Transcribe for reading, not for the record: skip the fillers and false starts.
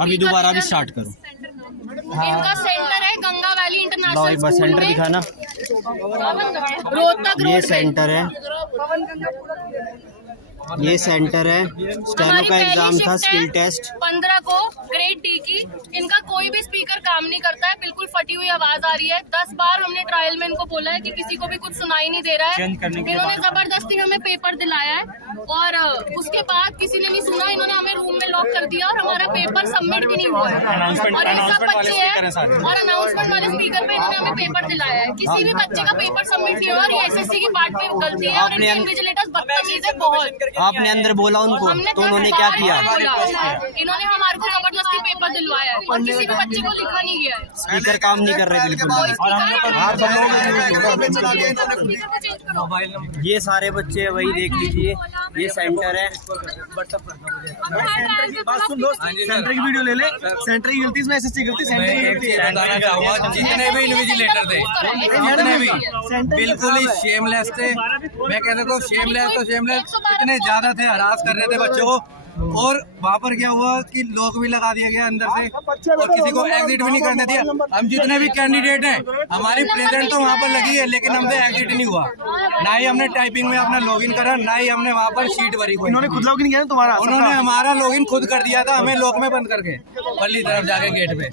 अभी दोबारा भी स्टार्ट करो। इनका सेंटर है Ganga valley international school centre में, दिखाना। रोहतक ये रोड सेंटर है, ये सेंटर है। स्टेनो का एग्जाम था, स्किल टेस्ट 15 को ग्रेड डी की। इनका कोई भी स्पीकर काम नहीं करता है, बिल्कुल फटी हुई आवाज आ रही है। 10 बार हमने ट्रायल में इनको बोला है कि किसी को भी कुछ सुनाई नहीं दे रहा है। इन्होंने जबरदस्ती हमें पेपर दिलाया है और उसके बाद किसी ने नहीं सुना, इन्होंने हमें रूम में लॉक कर दिया और हमारा पेपर सबमिट भी नहीं हुआ है। और ये सब बच्चे हैं और अनाउंसमेंट वाले स्पीकर पे इन्होंने हमें पेपर दिलाया है। किसी भी बच्चे का पेपर सबमिट नहीं हुआ और ये एसएससी की पार्ट में गलती है और इनके इन्विजिलेटर्स बदतमीज है बहुत। आपने अंदर बोला उनको तो उन्होंने क्या किया? इन्होंने हमारे को जबरदस्ती पेपर दिलवाया है और किसी भी बच्चे को लिखा नहीं गया है। स्पीकर काम नहीं कर रहे बिल्कुल। ये सारे बच्चे वही देख लीजिए, ये सेंटर है। सेंटर की वीडियो ले ले, सेंटर की गलती इसमें एसएससी गलती, सेंटर की गलती है। बताना चाहूँगा जितने भी इन्विजिलेटर थे, जितने भी बिल्कुल ही शेमलेस थे। मैं कहता हूँ शेमलेस तो शेमलेस इतने ज्यादा थे, हरास कर रहे थे बच्चों को। और वहाँ पर क्या हुआ कि लॉक भी लगा दिया गया अंदर से और किसी को एग्जिट भी नहीं करने दिया। हम जितने भी कैंडिडेट हैं, हमारी प्रेजेंट तो वहाँ पर लगी है लेकिन हमसे एग्जिट नहीं हुआ। ना ही हमने टाइपिंग में अपना लॉगिन करा, ना ही हमने वहाँ पर शीट भरी। इन्होंने खुद लॉगिन किया तुम्हारा? उन्होंने हमारा लॉगिन खुद कर दिया था, हमें लॉक में बंद करके पल्ली तरफ जाके गेट पे।